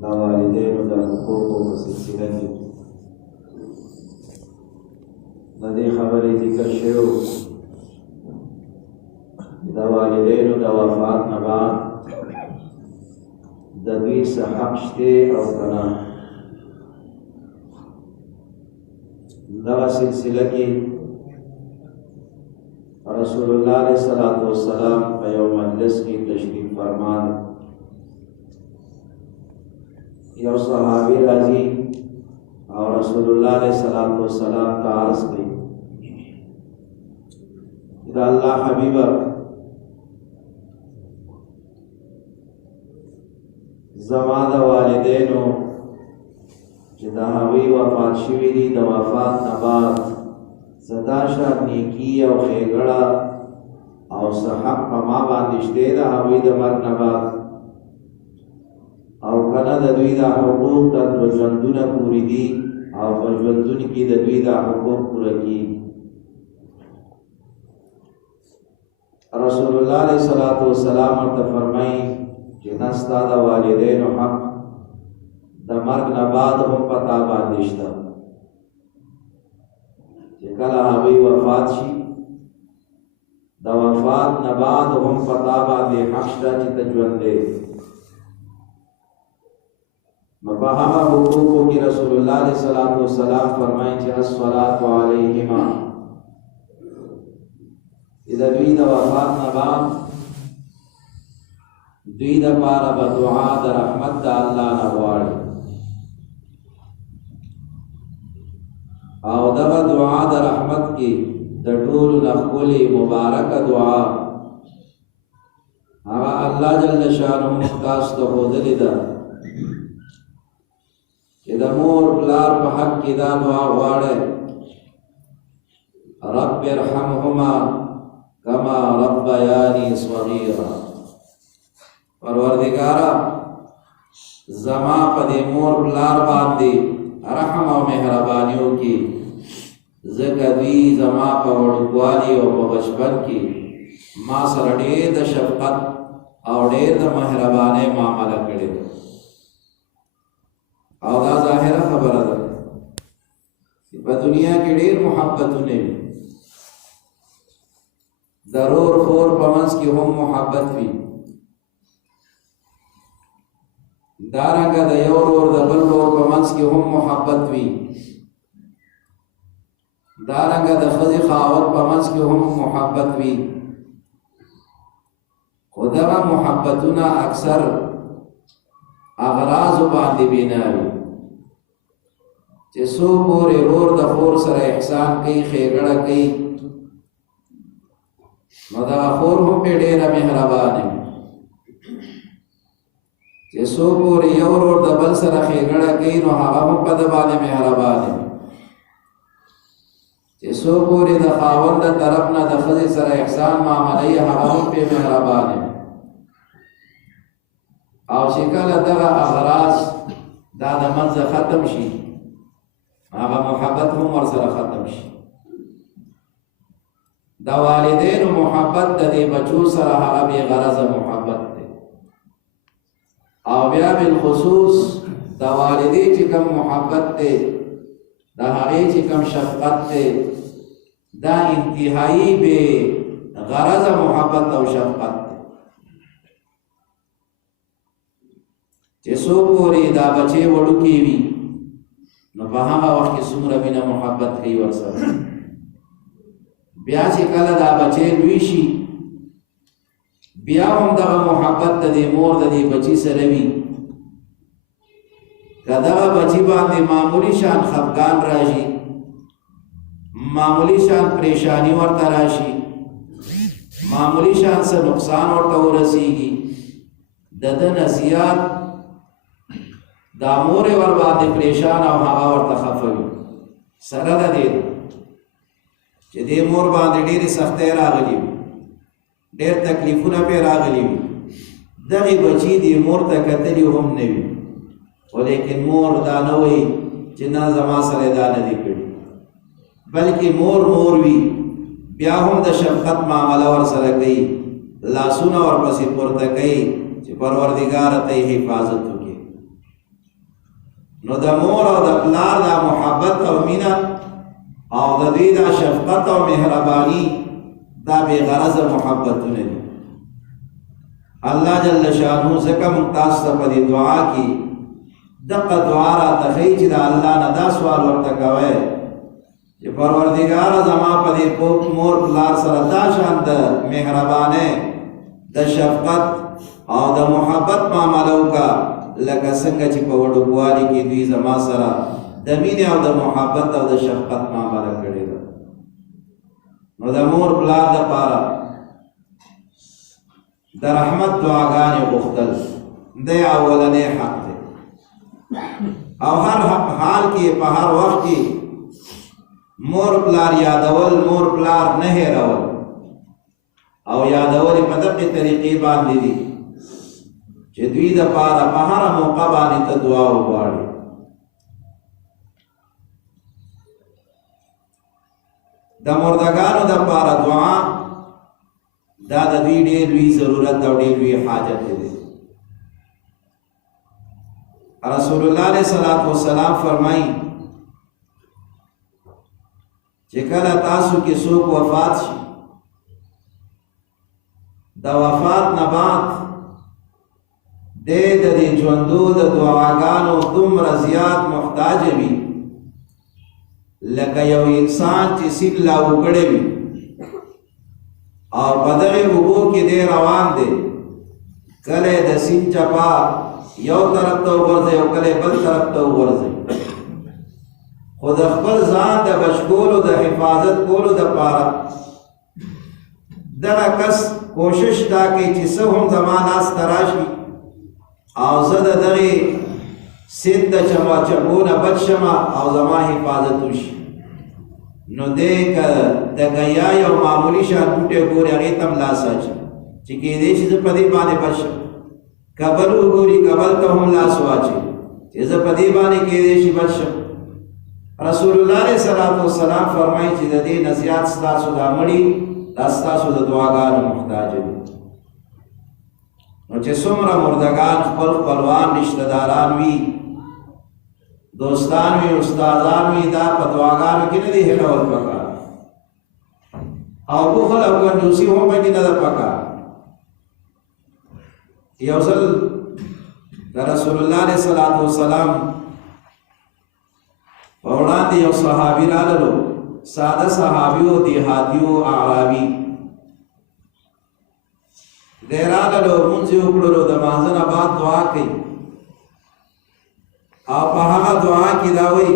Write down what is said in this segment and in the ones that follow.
دا والدینو د حقوقو په سلسله کې د دې خبرې ذکر شوی د والدینو د وفات نه بعد د دوی څه حق شته او که نه. دغه سلسله کې رسول الله علیه الصلاۃ والسلام په یو مجلس کې تشریف فرمان. یو صحابي راځي او رسول الله علیه الصلاۃ والسلام ته عرض کوي دا الله حبیبه زما د والدینو چې د هغوی وفات شوي دي د وفات نه بعد زدا شان نیکي او ښېګړه او څه حق په ما باندې شته د هغوی د مرګ نه بعد او که نه د دوی دا حقوق د دوه ژوندونه پورې دي او په ژوندون کې د دوی دا حقوق پوره کېږي. رسول الله علیه الصلاۃ والسلام ورته فرمایي چې نه ستا د والدینو حق د مرګ نه بعد هم په تا باندې شته. چې کله هغوی وفات شي د وفات نه بعد هم په تا باندې حق شته چې ته ژوندی. نو په هغه حقوقو کې رسول الله علیه الصلاۃ والسلام فرمایي چې الصلاۃ علیهما د دوی د وفات نه بعد دوی د پاره به دعا د رحمت د الله نه غواړي او دغه دعا د رحمت کې د ټولو نه ښکلې مبارکه دعا هغه الله جل شانه تاسو ته ښودلې ده چې د مور پلار په حق کې دا دعا غواړئ رب ارحمهما کما ربیانی صغیرا. پروردگارا زما په دې مور پلار باندې رحم او مهربانیو کې ځکه دوی زما په وړوکوالي او په بچپن کې ما سره ډېر د شفقت او ډېر د مهربانۍ معامله کړې ده او دا ظاهره خبره ده چې په دنیا کې ډېر محبتونه وي ضرور خور په منځ کې هم محبت وي دارنګه د یو ورور د بل ورور په منځ کې هم محبت وي دارنګه د ښځې خاوند په منځ کې هم محبت وي خو دغه محبتونه اکثر اغراضو باندې بنا وي چې څو پورې ورور د خور سره احسان کوي ښېګړه کوي نو دغه خور هم پرې ډېره مهربانه وي چې څو پورې یو ورور د بل سره ښېګړه کوي نو هغه هم په ده باندې مهربانه وي چې څو پورې د خاوند د طرف نه د ښځې سره احسان معاملوي هغه هم پرې مهربانه وي او چې کله دغه اغراض دا د منځه ختم شي هغه محبت هم ورسره ختم شي. د والدینو محبت د دې بچو سره هغه بې غرضه محبت دی او بیا بالخصوص د والدې چې کوم محبت دی د هغې چې کوم شفقت دی دا انتهایی بې غرضه محبت او شفقت دی چې څو پورې دا بچې وړوکې وي نو په هغه وخت کې څومره مینه محبت کوي ورسره بیا چې کله دا بچې لوی شي بیا هم دغه محبت د دې مور د دې بچي سره وي که دغه بچي باندې معمولی شان خفګان راشي معمولی شان پریشانی ورته راشي معمولی شان څه نقصان ورته ورسیږي د ده نصیحت دا مور ور باندې پریشان او هغه ورته خفه وي سره د دې چې دې مور باندې ډېرې سختۍ راغلي وي ډېر تکلیفونه پرې راغلي وي دغې بچي دې مور ته کتلي هم نه وي خو لیکن مور دا نه وایي چې نه زما سره دا نه دي کړي بلکې مور وي بیا هم د شفقت معامله ورسره کوي لاسونه ورپسې پورته کوي چې پروردګار ته حفاظت وکړي نو د مور او د پلار دا محبت او مینه او د دوی دا شفقت او مهرباني دا بے غرض محبتونه دي. الله جل شانو زکه ممتاز ته په دې دعا کې دغه دعا را تخی چې د الله نه دا سوال ورته کوي چې پروردګار زما په دې پوک مور پلار سره دا شان د مهربانه د شفقت او د محبت معاملو کا لکه څنګه چې په وړوکوالي کې دوی زما سره د مینې او د محبت او د شفقت معامله کړې ده. نو د مور پلار دپاره د رحمت دعاګانې غوښتل دی اولنی حق دی او هر حال کې په هر وخت کې مور پلار یادول، مور پلار نه هېرول او یادول په دغې طریقې باندې دي چې دوی دپاره په هره موقع باندې ته دعا وغواړي. د مردگانو دپاره دعا دا د دوی ډېر لوی ضرورت او ډېر لوی حاجت دی. رسول الله علیه الصلاۃ والسلام فرمایي چې کله تاسو کې څوک وفات شي د وفات نه بعد د دې ژوندو د دعاګانو دومره زیات محتاج وي لکه یو انسان چې سیند لا وکړی وي او په دغې اوبو کې دی روان دی، کله د سیند چپا یو طرف ته وغورځي او کله بل طرف ته وغورځي، خو د خپل ځان د بچکولو د حفاظت کولو دپاره دغه کس کوشش دا کوي چې څه هم زما لاس ته راشي او زه د دغې سیند د چپو نه بچ شم او زما حفاظت وشي. نو دی که د ګیا یو معمولي شان بوټی ګوري هغې ته هم لاس اچي چې کیدی شي زه په دې باندې بچ شم، که بل وګوري که بل ته هم لاس واچي چې زه په دې باندې کیدی شي بچ شم. رسول الله علیه الصلاۃ والسلام فرمایي چې د دې نه زیات ستاسو دا مړي دا ستاسو د دعاګانو محتاج دي. نو چې څومره مردگان خپل خپلوان رشته داران وي، دوستان وي، استادان وي، دا په دعاګانو کې نه دي هېرول پکار او بخل او کنجوسي هم پکې نه ده پکار. یو ځل د رسول الله علیه الصلاۃ والسلام په وړاندې یو صحابي راغلو، ساده صحابي و، دیهاتي و، اعرابي دی راغلو، مونځ یې وکړلو، د مانځه نه بعد دعا کوي او په هغه دعا کې دا وایي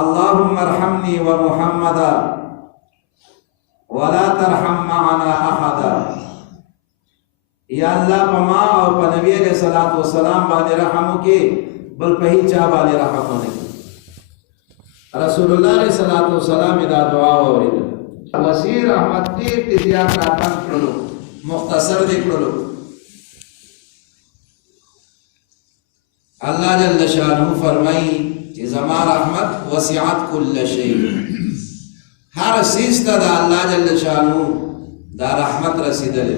اللهم ارحمني ومحمدا ولا ترحم معنا احدا. یا الله په ما او په نبی علیہ الصلوۃ والسلام باندې رحم وکړي، بل په هیڅ چا باندې رحم ونه کړي. رسول الله علیه الصلوۃ والسلام دا دعا واورېده. وسیع رحمت ډېر زیات راتم کړلو، مختصر دې کړلو. اللہ جل شانہ فرمائی کہ زما رحمت وسعت کل شیء، ہر چیز تا دا اللہ جل شانہ دا رحمت رسیدلے،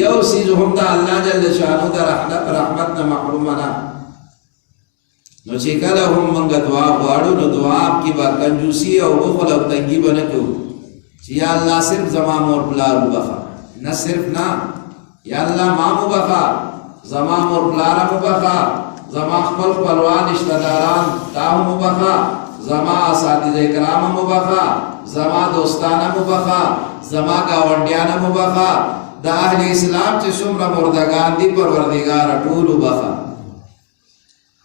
یو چیز هم دا اللہ جل شانہ دا رحمت نہ محروم نہ. نو چې کله هم منگا دعا غواړو نو دعا آپ کی با کنجوسی او بخل او تنگی بنکو چې یا اللہ صرف زما مور پلار مبخا، نہ صرف نا یا اللہ ما مبخا، زما مور پلارا مبخا، زما خپل خپلوان رشتہ داران تاهم مبخا، زما اساتذه کرام مبخا، زما دوستانه مبخا، زما گاونډیانه مبخا، د اهل اسلام چې څومره مردگان دي پروردگار ټول مبخا.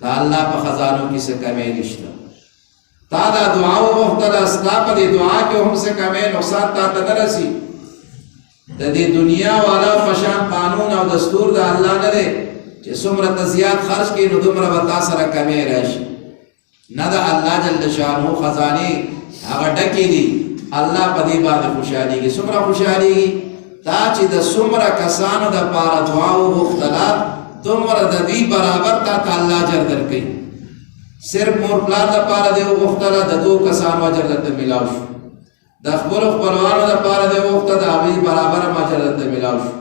دا الله په خزانو کې څه کمی نشته. تا دا دعا وغوښتله، ستا په دې دعا کې هم څه کمی نقصان تا ته نه رسي. د دې دنیا والا په شان قانون او دستور د الله نه دی چې څومره ته زیات خرج کړې نو دومره به تا سره کمی راشي. نه د الله جل شانو خزانې هغه ډکې دي، الله په دې باندې خوشحالېږي. څومره خوشحالېږي تا چې د څومره کسانو دپاره دعا وغوښتله دومره د دوی برابر تا ته الله اجر درکوي. صرف مور پلار دپاره دې وغوښتله د دوو کسانو اجر درته میلاو شو، د خپلو خپلوانو دپاره دې وغوښته د هغوی برابر هم اجر درته میلاو شو،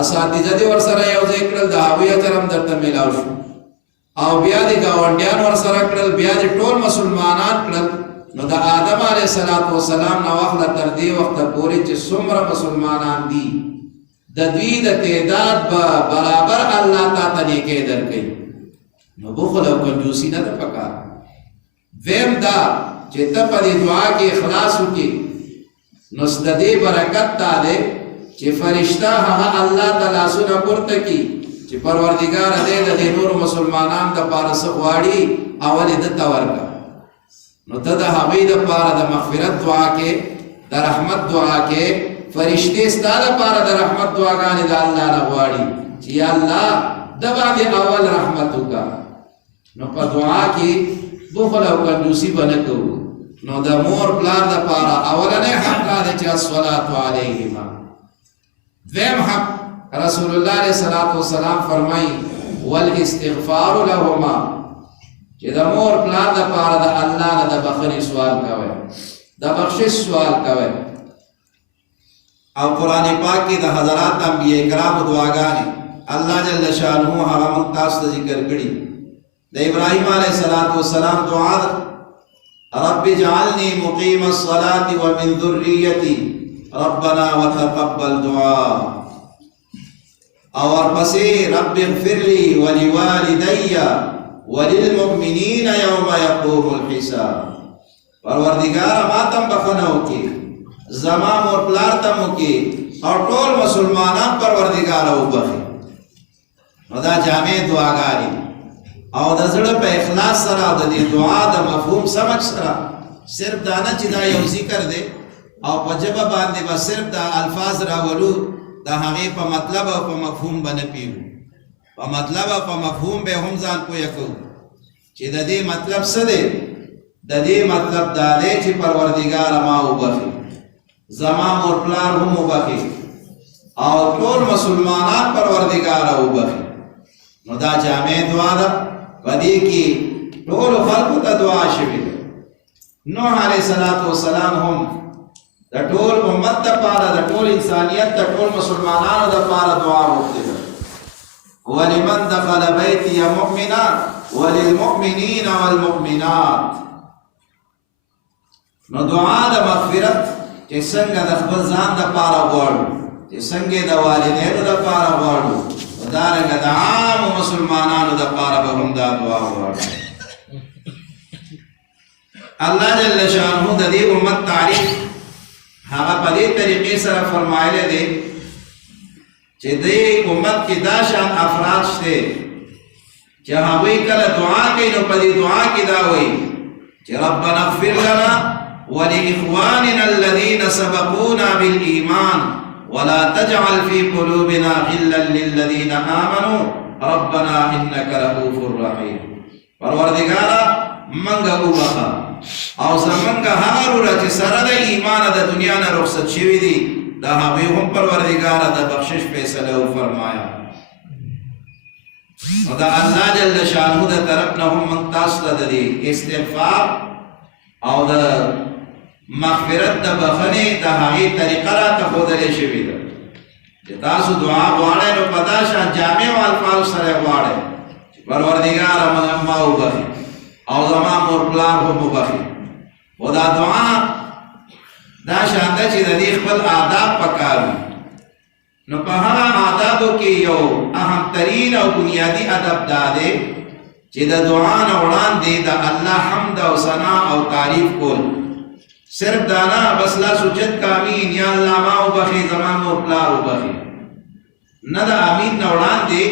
اساتذه دې ورسره یو ځای کړل د هغوی اجر هم درته میلاو شو. او بیا د گاونډیان ور سره کړل بیا د ټول مسلمانان کړل نو د آدم علیه السلام نو واخله تر دې وخته پورې چې څومره مسلمانان دي د دوی د تعداد برابر الله تعالی نیکي درکړي نو بخل او کنجوسی نه پکار ویم دا چې ته په دې دعا کې اخلاص وکړي نو ستدې برکت تا دې چې فرشتہ هغه الله تعالی سره پورته کی چې پروردگار دې د نور مسلمانانو د پاره سغواړي اول دې تورکا نو ته د هغې د پاره د مغفرت دعا کې د رحمت دعا کې فرشتې ستا د پاره د رحمت دعاګانې د الله نه غواړي چې یا الله د باندې اول رحمت وکړه نو په دعا کې بخل او کنجوسی به نه کوو نو د مور پلار د پاره اولنې حق دا دی چې الصلاة علیهما دویم حق رسول الله علیه السلام فرمایي والاستغفار لهما چې د مور پلار د پاره د الله نه د بخښنې سوال کوي د بخشش سوال کوي او قرآن پاک کې د حضرات انبیاء کرام دعاګانې الله جل شانه هغه ممتاز ذکر کړي د ابراهیم علیه السلام دعا رب اجعلني مقيم الصلاة ومن ذريتي ربنا وتقبل دعاء اور پسې رب اغفر لي ولوالدي وللمؤمنين يوم يقوم الحساب پروردگار ما تم بخنو کی زما مور پلار تم کی اور ټول مسلمانان پروردگار او بخي دا جامع دعاګانی او د زړه په اخلاص سره د دې دعا د مفهوم سمج سره صرف دا نه چې دا یو ذکر دی او په ژبه باندې به صرف دا الفاظ راولو د هغې په مطلب او په مفهوم به نه پیږو په مطلب او په مفهوم به هم ځان پوه کوو چې د دې مطلب څه دی د دې مطلب دا دی چې پروردګار ما وبخي زما مور پلار هم وبخي او ټول مسلمانان پروردګار وبخي نو دا جامع دعا ده په دې کې ټول خلقو ته دعا شوې ده نوح علیه السلام هم د ټول امت لپاره د ټول انسانیت د ټول مسلمانانو لپاره دعا وکړه ولمن دخل بیتی مؤمنا وللمؤمنین والمؤمنات نو دعا د مغفرت چې څنګه د خپل ځان لپاره غواړو چې څنګه د والدینو لپاره غواړو دارنګه د عام مسلمانانو لپاره به هم دا دعا غواړو الله جل شانه د دې امت تعریف هغه په دې طریقې سره فرمایلی دی چې دې امت کې دا شان افراد شته چې هغوی کله دعا کوي نو په دې دعا کې دا وایي چې ربنا اغفر لنا ولإخواننا الذين سبقونا بالإيمان ولا تجعل في قلوبنا غلا للذين آمنوا ربنا إنك رؤوف رحيم پروردگارا منګه وبخا او زمونږه هغه وروڼه چې سره د ایمان د دنیا نه رخصت شوي دي دا هغوی هم پروردګار د بخشش فیصله وفرمایا نو دا الله جل شانه د طرف نه هم موږ تاسو ته د استغفار او د مغفرت د بخښنې د هغې طریقه راته ښودلې شوې ده چې تاسو دعا غواړئ نو په دا شان جامع الفاظو سره غواړئ چې پروردګاره ما وبخي او زما مور پلار هم وبخي خو دا دعا دا شان ده چې د دې خپل آداب پکار وي نو په هغه آدابو کې یو اهم ترین او بنیادي ادب دا دی چې د دعا نه وړاندې د الله حمد او ثنا او تعریف کول صرف دانا بس لا سجد کا امین یا اللہ ما وبخي زما مور پلار وبخي نه د امین نه وړاندې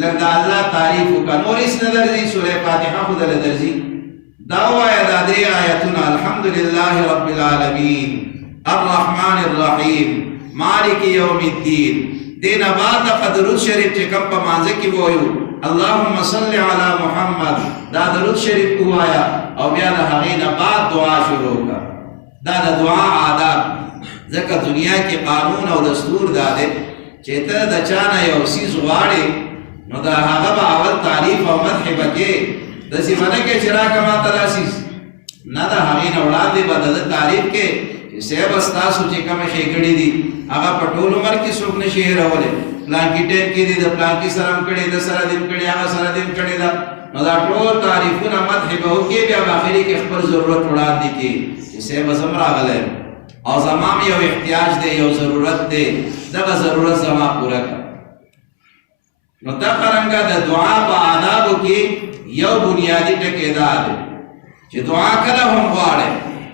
لږ د الله تعریف وکړه نور هېڅ نه درځي سورې فاتحه خو دله درځي دا ووایه دا درې آیتونه الحمدلله رب العالمین الرحمن الرحیم مالک یوم الدین دې نه بعد د درود شریف چې کوم په مانځه کې ووایو اللهم صل علی محمد دا درود شریف ووایه او بیا د هغې نه بعد دعا شروع وکړه دا د دعا آداب ځکه دنیا کې قانون او دستور دا دی چې ته د چا نه یو څیز غواړې نو د هغه به اول تعریف او مدح به کې داسې به نه کې چې راکړه ماته دا څیز نه د هغې نه وړاندې به د ده تعریف کې چې صاحب ستاسو چې کومه شی کړي دي هغه په ټول عمر کې څوک نشي هېرولی پلان کی ټیم کې دي د پلان کی سره کړي د سره دیم کړي هغه سره دیم کړي دا نو دا ټول تعریفونه مدح به وکي بیا اخري کې خپل ضرورت وړاندې کی چې سه بزم راغله او زمام یو احتیاج دی یو ضرورت دی دغه ضرورت زما پوره کړه نو دا څنګه د دعا په آدابو کې یو بنیادی ټکی دا دی چې دعا کله هم غواړي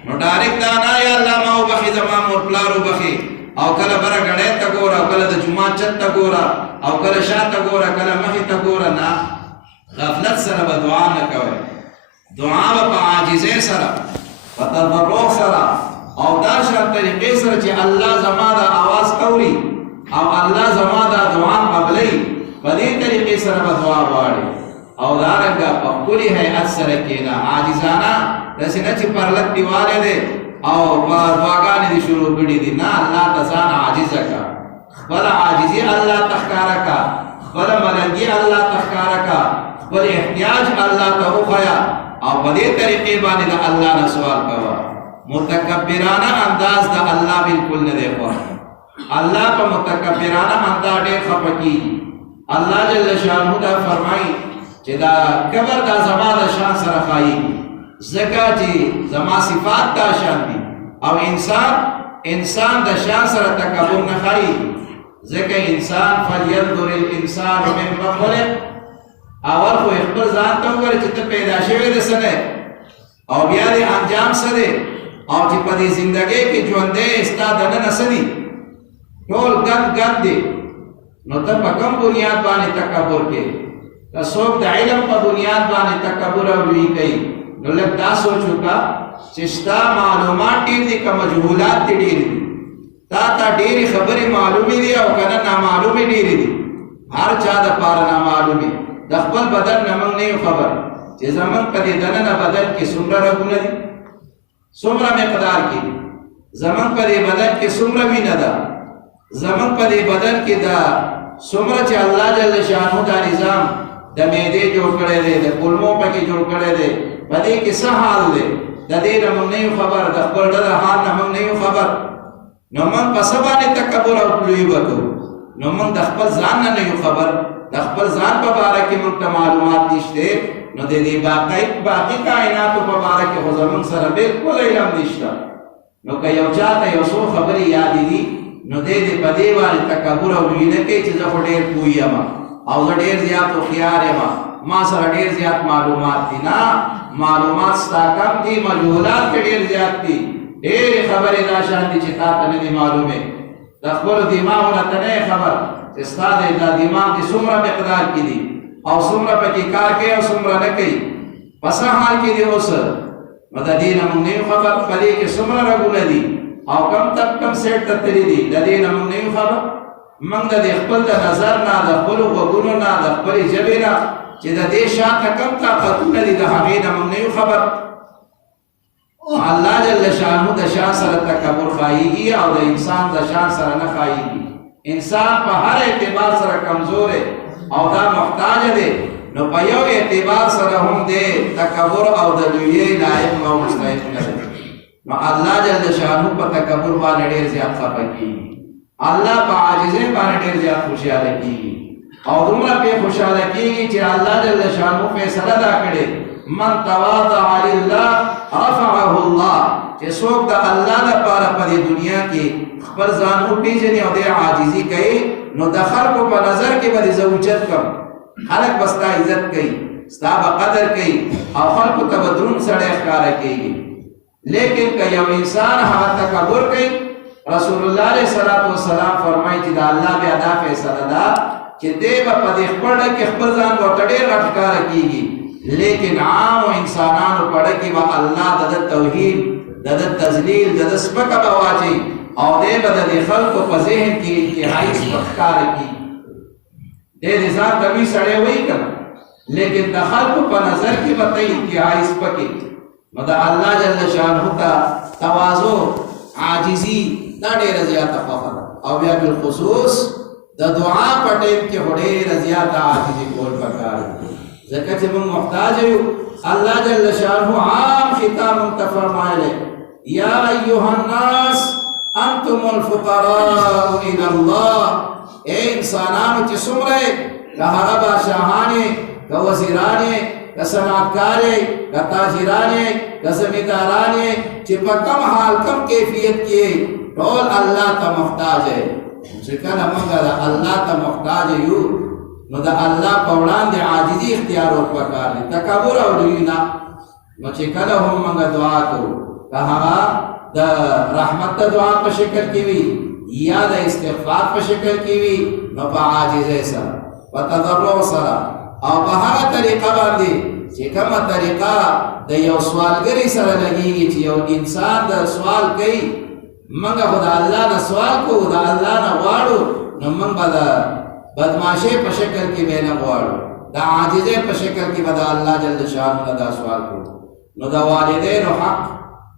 نو ډایرکټ دا نه یا الله ما وبخي زما مور پلار وبخي او کله بره غړې ته ګوره او کله د جمعه چت ته ګوره او کله شاته ګوره کله مخې ته ګوره نه غفلت سره به دعا نه کوي دعا په عاجزۍ سره په تضرع سره او دا شرط طریقې سره چې الله زما د आवाज اوري او الله زما د دعا قبلې په دې طریقې سره به دعا غواړي او دا رنګه په کلی هيئت سره کېنا عاجزانه داسې نه چې پرلک دیواله دي او دعاګانې دي شروع کړي دي نه الله ته ځان عاجز کا خپل عاجزي الله تخکارا کا خپل ملنګي الله تخکارا کا خپل احتیاج الله ته وخیا او په دې طریقې باندې د الله نه سوال کوا متکبرانه انداز د الله بالکل نه دی خو الله په متکبرانه انداز ډېر خپکی الله جل شانه دا فرمایي چې دا کبر دا زما د شان سره خایي زکات زما صفات دا شان دي او انسان د شان سره تکبر نه خایي ځکه انسان فلينظر الانسان مما خلق اول خو خپل ځان ته وګوري چې ته پیدا شوی د سنه او بیا د انجام سره او چې په دې ژوندۍ کې ژوندې استا دنه نسدي ټول ګند دي نو ته په کوم بنیاد باندې تکبر کې څوک د علم په بنیاد باندې تکبر او لوی کوي نو لږ دا سوچ وکړه چې ستا معلومات ډېر دي که مجهولات دي ډېر دي تا ډېرې خبرې معلومې دي او که نه نامعلومې ډېرې دي هر چا دپاره نامعلومې د خپل بدن نه موږ نه یو خبر چې زموږ په دې دننه بدن کې څومره رګونه دي څومره مقدار کې دي زموږ په دې بدن کې څومره وینه ده زموږ په دې بدن کې دا څومره چې الله جل شانه دا نظام د معدې جوړ کړی دی د کولمو پکې جوړ کړی دی په دې کې څه حال دی د دې نه موږ نه یو خبر د خپل د حال نه موږ نه یو خبر نو موږ په څه باندې تکبر او لوی وکړو نو موږ د خپل ځان نه یو خبر د خپل ځان په اړه کې موږ ته معلومات نشته نو د دې باقي کائنات په اړه کې خو زموږ سره بالکل علم نشته نو که یو چاته یو څو خبرې یاد دي نو دې په دې باندې تکبر او لوی نه کوي چې زه خو ډېر پوهیم او زه ډېر زیات هوښیار یم ما سره ډېر زیات معلومات دي نه معلومات ستا کم دي مجهولات کې ډېر زیات دي ډېرې خبرې دا شان دي چې تا ته نه دي معلومې د خپلو دماغونه ته نه خبر چې ستا دا دماغ دې څومره مقدار کې دي او څومره پکې کار کوي او څومره نه کوي په څه حال کې دي اوس نو د دې نه موږ نه یو خبر په دې کې څومره رګونه دي او کم سیټ ته تللي دي د دې نه موږ نه یو خبر موږ د خپل د نظر نه د خپلو غوږونو نه د خپلې ژبې نه چې د دې شاته کم طاقتونه دي د هغې نه موږ نه یو خبر الله جل شانه د شان سره تکبر خایيږي او د انسان د شان سره نه خایيږي انسان په هر اعتبار سره کمزور او دا محتاج دی نو په یو اعتبار سره هم دی تکبر او د لوی لایق او مستحق نه دی نو الله جل شانه په تکبر باندې ډېر زیات خفه کیږي الله په عاجزۍ باندې ډېر زیات خوشاله کیږي او دومره په خوشاله کیږي چې الله جل شانه فیصله دا کړي من تواضع لله رفعه الله چې څوک د الله لپاره په دنیا کې خپل ځان وپیژني او د عاجزي کوي نو د خلکو په نظر کې به زه اوچت کم خلک به ستا عزت کوي ستا به قدر کوي او خلکو ته به دروند سړی ښکاره کېږي لیکن که یو انسان هغه تکبر کوي رسول الله علیه الصلاة والسلام فرمایي چې د الله بیا دا فیصله ده چې دی به په دې خپل کې خپل ځان ورته ډېر غټ ښکاره کېږي لیکن عام انسانانو په ډګه کې به الله د توحید د تذلیل د سپکه به واچي او دی به د خلکو په ذهن کې انتهایي سپک ښکاره کېږي دی د ځان ته وي سړی وایي که نه لیکن د خلکو په نظر کې به ته انتهایي سپکې نو د الله جل شانه ته تواضع عاجزي دا ډېره زیاته خوښه ده او بیا بالخصوص د دعا په ټیم کې خو ډېره زیاته عاجزي کول پکار دي ځکه چې موږ محتاج یو الله جل شانه عام خطاب ته فرمایلی یا ایها الناس انتم الفقراء الى الله ए इंसानानो चे सुमरे कहा बादशाहाने का वजीराने का सनातकारे का ताजिराने का जमींदाराने चे कम हाल कम कैफियत किए टोल अल्लाह का मुख्ताज है जिकन मंगा अल्लाह का मुख्ताज यू न दा अल्लाह पौड़ान दे आजिजी इख्तियार और पकार तकबुर और यूना मचे कल हम मंगा दुआ को कहा द रहमत दुआ पर शक्ल की भी या द इस्तिग़फ़ार पर शक्ल की भी न आजिज ऐसा व तदर्रुअ सरा और कहा तरीका बांधी जिकम तरीका द यो सवाल गरी सर लगेगी ची यो इंसान द सवाल कई मंगा खुदा अल्लाह न सवाल को खुदा अल्लाह न वाड़ो न मंगा द बदमाशे पर शक्ल की बेना वाड़ो द आजिजे पर शक्ल की बदा अल्लाह जल्द शान न दा सवाल को न द वालिदैन हक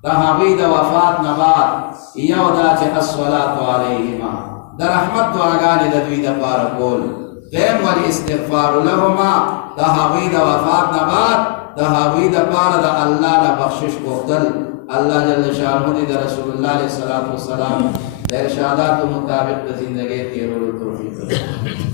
द हबीद वफात नबात या दा चे अस्सलातु अलैहिमा द रहमत दुआगान द द्वी द पार बोल दैम वल इस्तिग़फ़ार लहुमा द हबीद वफात नबात द हबीद पार द अल्लाह न बख्शिश कोतल अल्लाह जल्ल शान द रसूलुल्लाह अलैहि सलातु वस्सलाम इरशादात मुताबिक जिंदगी के तौफीक